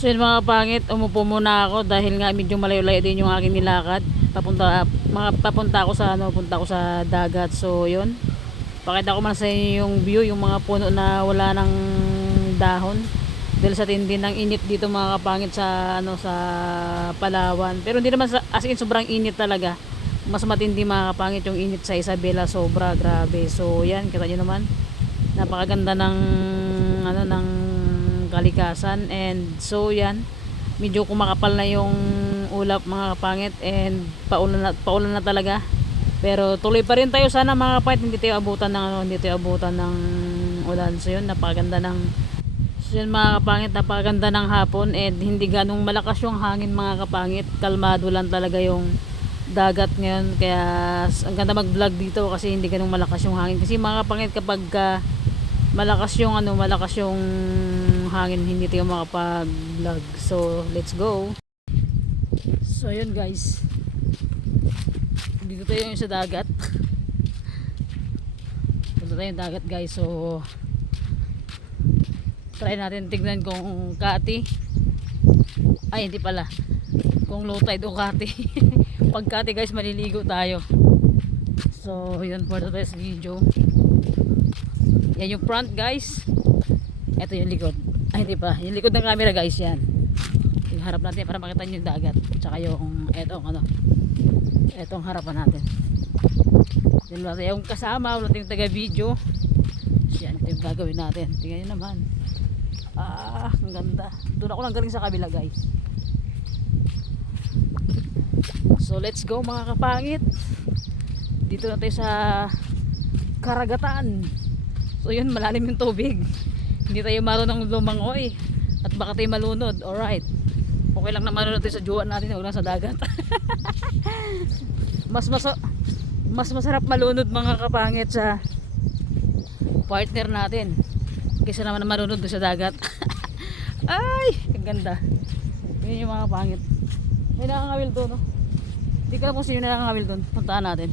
So yun mga pangit, umupo muna ako dahil nga medyo malayo-layo din yung aking nilakad. Papunta ako sa punta ako sa dagat. So yun. Pakita ko man sa inyo yung view, yung mga puno na wala ng dahon. Dahil sa tindi ng init dito mga kapangit sa sa Palawan. Pero hindi naman as in sobrang init talaga. Mas matindi mga kapangit yung init sa Isabela, sobra, grabe. So yan, kita niyo naman. Napakaganda ng ng kalikasan, and so yan, medyo kumakapal na yung ulap mga kapangit, and paulan na talaga, pero tuloy pa rin tayo sana mga kapangit, hindi tayo abutan ng ulan. So yun, napakaganda ng mga kapangit, napakaganda ng hapon, and hindi ganong malakas yung hangin mga kapangit, kalmado lang talaga yung dagat ngayon, kaya ang ganda mag vlog dito kasi hindi ganong malakas yung hangin. Kasi mga kapangit, kapag malakas yung hangin, hindi tayo makapag-vlog. So let's go. So yun guys, dito tayo sa dagat. Punta tayo sa dagat guys. So try natin tignan kung kati, ay hindi pala, kung low tide o kati. Pag kati guys, maliligo tayo. So yun for today's video. Yan yung front guys, ito yung likod. Ay hindi pa, yung likod ng camera guys, yan yung harap natin para makita nyo yung dagat, tsaka yung etong harapan natin. Yan natin yung kasama, wala tayong taga video. Yan, ito yung gagawin natin. Tingnan nyo naman, ang ganda. Doon ako lang galing sa kabila guys. So let's go mga kapangit, dito na tayo sa karagatan. So yun, malalim yung tubig, hindi tayo marunong lumangoy at baka tayo malunod. Alright, okay lang na malunod tayo sa jowa natin, huwag lang sa dagat. mas masarap malunod mga kapangit sa partner natin kaysa naman na malunod doon sa dagat. Ay, ang ganda. Yun yung mga kapangit, may nakangawil doon, no? Hindi ko alam kung sino nakangawil doon, puntaan natin.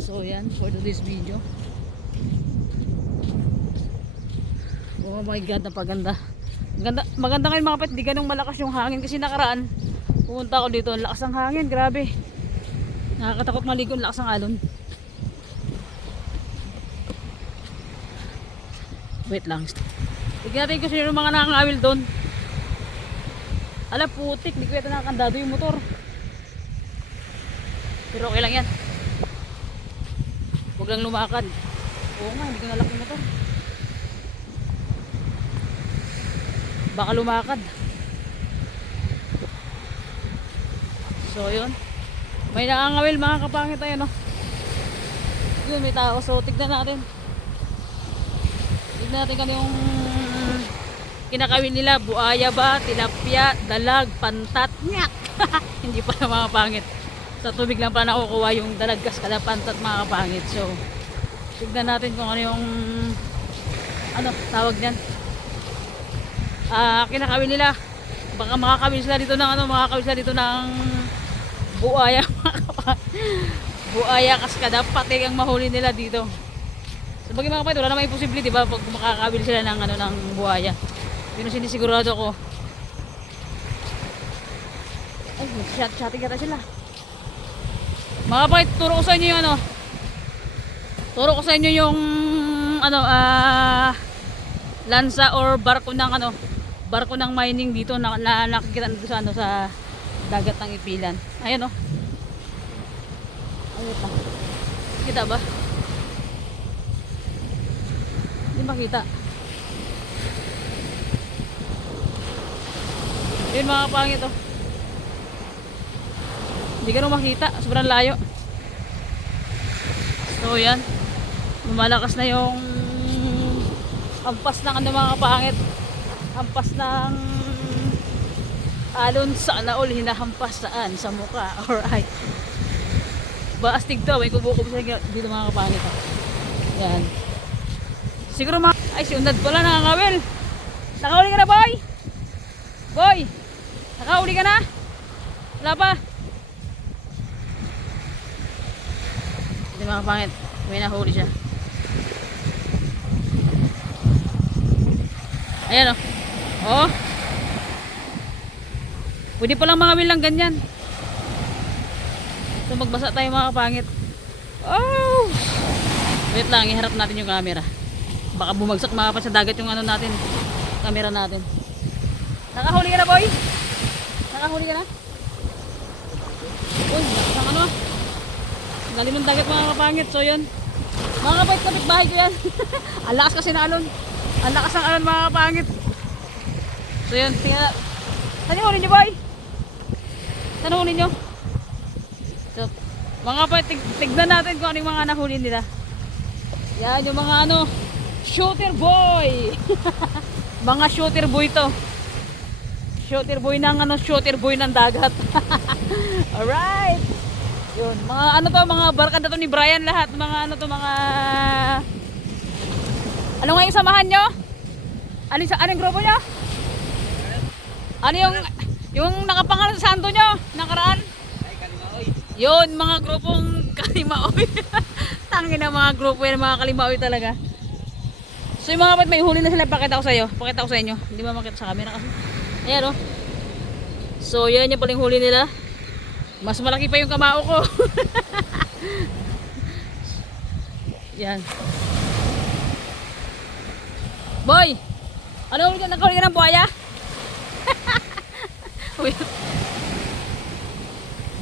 So yan, for today's video. Oh my god, napaganda. Maganda ngayon mga kapit, di ganong malakas yung hangin. Kasi nakaraan, pumunta ako dito, lakas ang hangin, grabe. Nakakatakot maligo, lakas ang alon. Wait lang. Tignan natin kung sino yung mga nakangawil doon. Ala putik, di ko ito nakakandado yung motor. Pero okay lang yan. Huwag lang lumakad. Oo nga, hindi ko nalak yung motor. Baka lumakad. So yun, may nakangawil mga kapangit tayo, no? Yun, may tao. So tignan natin kung yung kinakawil nila. Buaya ba, tilapia, dalag, pantat, nyak. Hindi pala mga kapangit, sa tubig lang pala nakukuha yung dalag, kada pantat mga kapangit. So tignan natin kung ano yung tawag niyan, kinakawil nila. Baka makakawil sila dito ng buaya. Buaya, kaskada, pati ang mahuli nila dito. So bagay mga kapatid, wala namang imposible, diba, pag makakawil sila ng buaya. Yun ang sinisigurado ko. Ay, shot-shotting yata sila. Mga kapatid, turo ko sa inyo yung lansa or barko ng mining dito na nakikita nito sa dagat ng Ipilan. Ayan, ayun pa. Kita ba? Hindi makita. Ayun mga kapangit, hindi ka nung makita, sobrang layo. So yan, lumalakas na yung hampas ng mga kapangit, hampas ng alon sa alaol, hinahampas saan sa mukha. Alright, baastig to, may kubo-kubo siya dito mga kapangit. Yan, siguro ay si Unad pala nakakawil. Nakahuli ka na boy? Boy, nakahuli ka na? Wala pa? Hindi mga kapangit, may nahuli siya. Ayan, oh. Pwede palang mga will lang ganyan. So magbasa tayo mga kapangit. Oh! Wait lang, iharap natin yung camera. Baka bumagsak mga kapangit sa dagat yung ano natin, camera natin. Nakahuli ka na, boy? Nakahuli ka na? Uy, lakas ang ano. Lalim ng dagat mga kapangit. So yun. Mga kapit bahay ko yan. Ang lakas kasi na alon. Ang lakas ng alon mga kapangit. So yun, tingnan. Saan yung huli nyo, boy? Saan yung huli nyo? So, mga kapangit, tignan natin kung ano yung mga nahuli nila. Yan yung mga ano, shooter boy. Mga shooter boy to. Shooter boy ng ano, shooter boy ng dagat. Alright. Yun, mga ano to, mga barkada to ni Brian lahat, mga ano to, mga ano nga yung samahan nyo? Anong grupo nyo? Ano yung nakapangalan sa santo nyo? Nakaraan? Ay, Kalimaoy. Yun, mga grupong Kalimaoy. Tangin na mga grupo yan, mga Kalimaoy talaga. So yung mga kapatid, may huli na sila, pakita ko sa iyo. Pakita ko sa inyo. Hindi ba makita sa camera kasi? Ayan oh. So yan yung paling huli nila. Mas malaki pa yung kamao ko. Yan. Boy! Ano ulit yan? Nakahuli ka ng buhaya?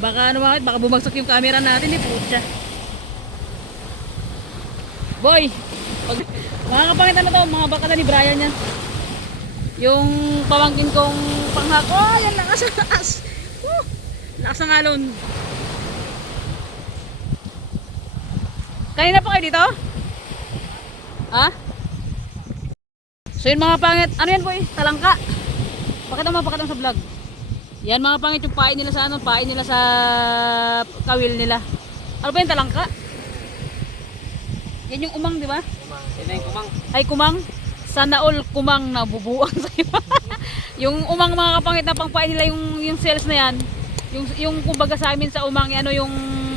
Baka ano bakit? Baka bumagsak yung camera natin. Putya. Boy! Mga kapangit na to, mga bakala ni Brian yan. Yung pamangkin kong panghako. Oh, yan, lakas. Lakas ng alon. Kanina pa kayo dito? Ha? So yun mga pangit. Ano yan boy? Talangka. Pakita mo sa vlog. Yan mga pangit yung pain nila sa ano, pain nila sa kawil nila. Ano ba yung talangka? Yan yung umang, di ba? Kumang. Yan na yung kumang. Ay kumang. Sana all kumang na bubuang sa'yo. Yung umang mga kapangit na pangpain nila yung cells na yan. Yung kumbaga sa amin sa umang, ano yung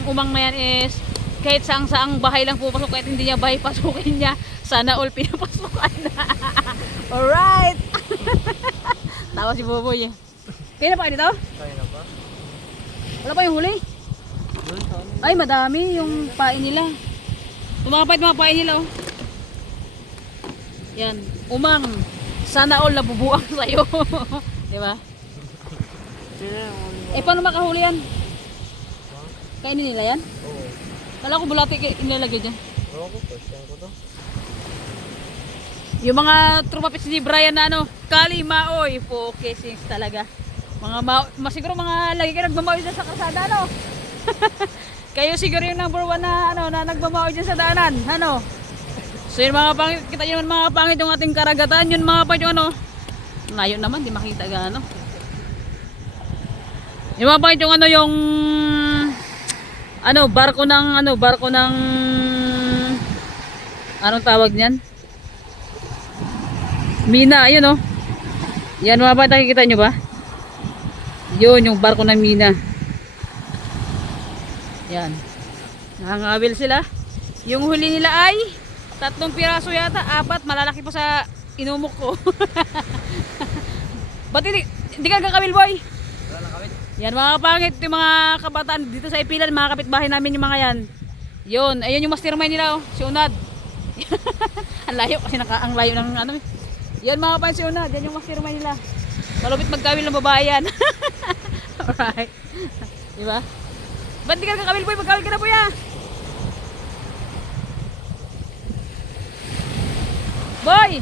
umang na yan is kahit saang bahay lang pupasok, kahit hindi niya bahay pasukin niya, sana all pinapasukan na. Alright. Tawa si Boboy eh. Kaya na pa kayo dito? Kaya na ba? Wala pa yung huli? Ay madami yung pain nila. Tumapait mga pain nila oh. Yan, umang. Sana all nabubuang sa'yo. Diba? Eh paano makahuli yan? Kainin nila yan? Oo. Kala ko bulati inilagay dyan. Oo ko, first time ko to. Yung mga tropa pits ni Brian na ano, Kalimaoy, focusings talaga. Siguro mga lagi kayo nagmamaoy dyan sa kalsada, ano? Kayo siguro yung number 1 na, ano, na nagmamaoy dyan sa daanan, ano? So yun mga pangit, kita nyo naman mga pangit yung ating karagatan, yun mga pangit yung ano, layo naman, di makita gaano. Yung mga pangit yung ano, yung ano, barko ng anong tawag niyan? Mina, ayun oh. Yan mga pangit, nakikita nyo ba? Yun, yung barko ng mina. Yan. Nakangawil sila. Yung huli nila ay 3 piraso yata, 4, malalaki pa sa inumok ko. Ba't hindi ka nagkakawil boy? Wala na kawit. Yan mga kapangit, yung mga kabataan dito sa Ipilan, mga kapitbahay namin yung mga yan. Yun, ayun yung mastermind nila oh, si Unad. Ang layo kasi ang layo ng ano. Yan mga kapangit si Unad, yan yung mastermind nila. Malupit magkawil ng babae yan. Alright. Diba? Ba't di ka nagkakawil boy? Magkawil ka na boy ah. Boy!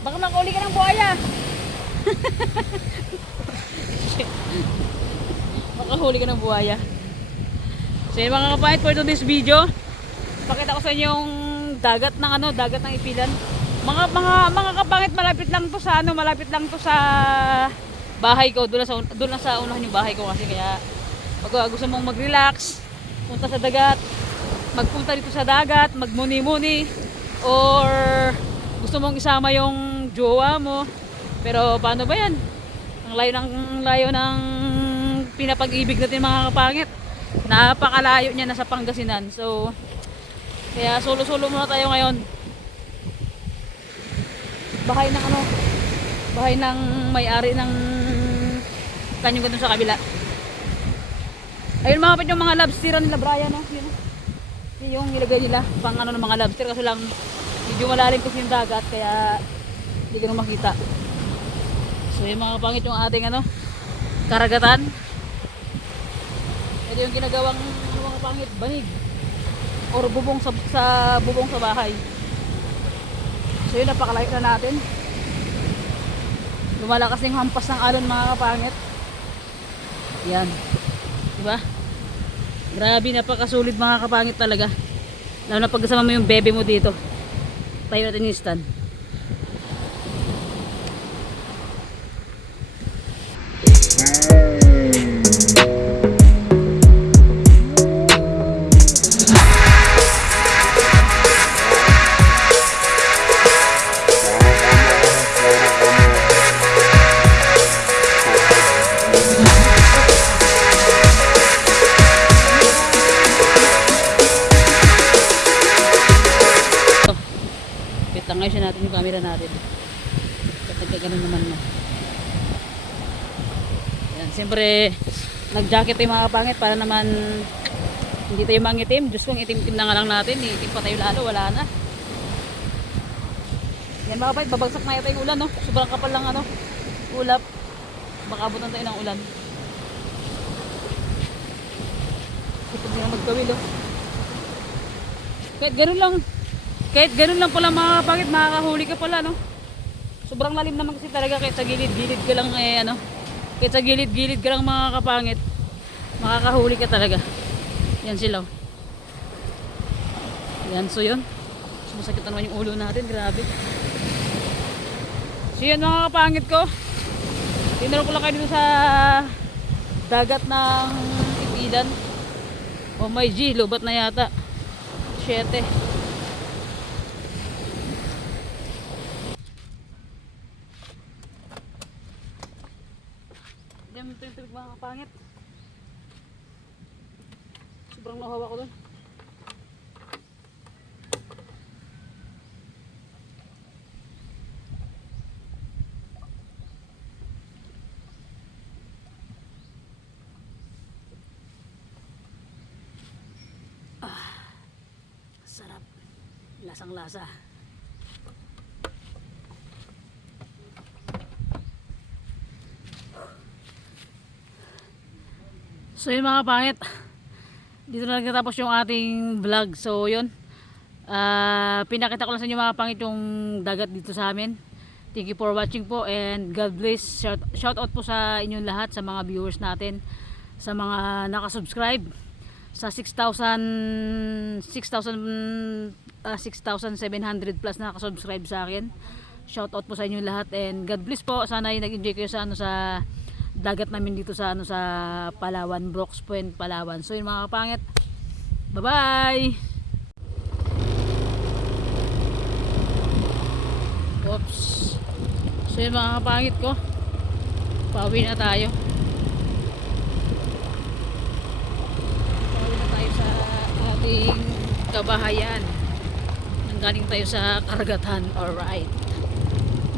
Baka makuli ka ng buhaya. Makahuli ka ng buhaya. So yun mga kapahit, for today's video, pakita ko sa inyo yung dagat ng ano, dagat ng Ipilan. Mga kapangit, malapit lang to sa bahay ko. Doon lang sa unahan yung bahay ko kasi kaya pag gusto mong mag-relax, punta sa dagat, magpunta dito sa dagat, magmuni-muni, or gusto mong isama yung jowa mo, pero paano ba yan? Ang layo ng pinapag-ibig natin mga kapangit, napakalayo niya, nasa Pangasinan. So kaya solo-solo muna tayo ngayon. Bahay ng may-ari ng kanyang doon sa kabila. Ayun mga kapatid, yung mga lobster nila Brian, no? Yun, yung nilagay nila pang ano ng mga lobster, kasi lang medyo malalim kasi yung dagat kaya hindi ko na makita. So yung mga kapangit yung ating ano, karagatan. Ito yung ginagawang ano, mga kapangit, banig or bubong sa bubong sa bahay. So yun, napakalayo na natin. Lumalakas na yung hampas ng alon mga kapangit. Yan, diba? Grabe, napakasulit mga kapangit talaga. Lalo na pag kasama mo yung bebe mo dito. Tayo natin yung stand. Tangayin natin yung camera natin. Kapag ganun naman na. Yan, siyempre nag-jacket tayo mga kapangit para naman hindi tayo mangitim. Diyos kong itim-itim na nga lang natin. Itim pa tayo lalo, wala na. Yan mga kapangit, babagsak na yata yung ulan, no? Sobrang kapal lang ano, ulap. Baka abutan tayo ng ulan. Ito din ang magkawil, oh. Kahit ganun lang pala mga kapangit, makakahuli ka pala, no? Sobrang lalim naman kasi talaga, kahit sa gilid-gilid ka lang ano, kahit sa gilid-gilid ka lang mga kapangit, makakahuli ka talaga. Yan sila, oh. Yan, so yun. Sumasakit na naman yung ulo natin, grabe. So yan mga kapangit ko, tinuro ko lang kayo dito sa dagat ng Ipidan. Oh my G, lubat na yata. 7. Diyan mo tuwing mga kapangit. Sobrang nahawa ko doon. Sarap. Lasang lasa. So yun mga kapangit, dito na nagtatapos yung ating vlog. So yun, pinakita ko lang sa inyo mga kapangit yung dagat dito sa amin. Thank you for watching po and God bless. Shout out po sa inyong lahat, sa mga viewers natin, sa mga nakasubscribe sa 6,700 plus na nakasubscribe sa akin. Shout out po sa inyong lahat and God bless po. Sana ay nag-enjoy kayo sa ano, sa dagat namin dito sa ano, sa Palawan, Brooks Point, Palawan. So yun mga kapangit, bye bye. Oops. So yun mga kapangit ko, pauwi na tayo. Pauwi na tayo sa ating kabahayan. Nanggaling tayo sa karagatan. Alright,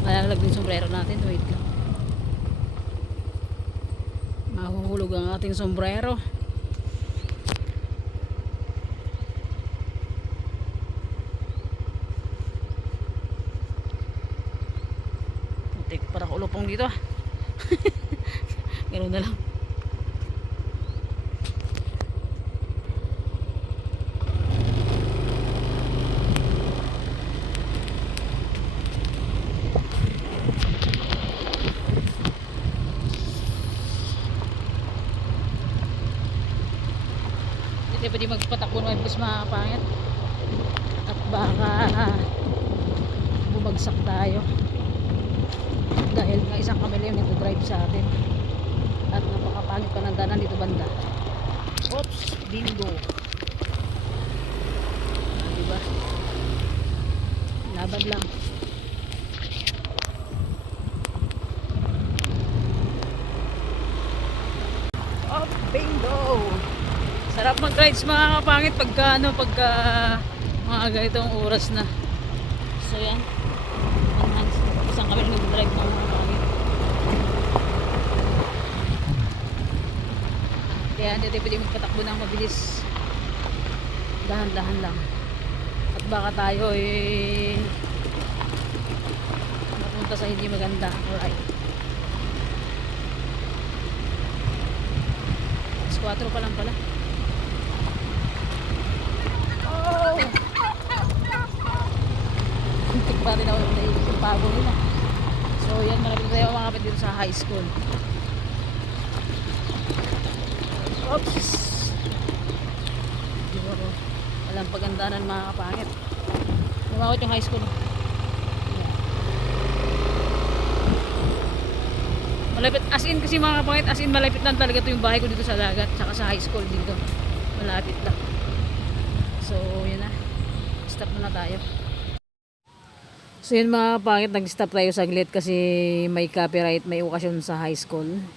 malalag din sombrero natin. Wait lang, mahuhulog ang ating sombrero. Putik, para kulupong dito. Ganun na lang. Hindi pwede magpatakbo ng ibis mga kapangit, at baka bumagsak tayo dahil nga isang kamila yung nag-drive sa atin at napakapangit pa ng danan dito banda. Oops, bingo. Diba? Laban lang. Oh, bingo. Sarap mag-rides mga kapangit pagka ano, pagka mga ganitong oras na. So yan, isang kami nag-drive ng mga kapangit. Kaya hindi tayo pwede magpatakbo ng mabilis. Dahan-dahan lang. At baka tayo mapunta sa hindi maganda. Alright. Alas 4 pa lang pala. Oh! Kuntik pa rin ako naisip yung pago nila. So yan, malapit tayo makapit dito sa high school. Oops! Di ba ko? Walang pagandanan mga kapangit. Lumakot yung high school. Yeah. Malapit, as in kasi mga kapangit, as in malapit lang talaga ito yung bahay ko dito sa dagat, saka sa high school dito. Malapit lang. So yun na. Stop muna tayo. So yun mga kapangit, nag-stop tayo saglit kasi may copyright, may okasyon sa high school.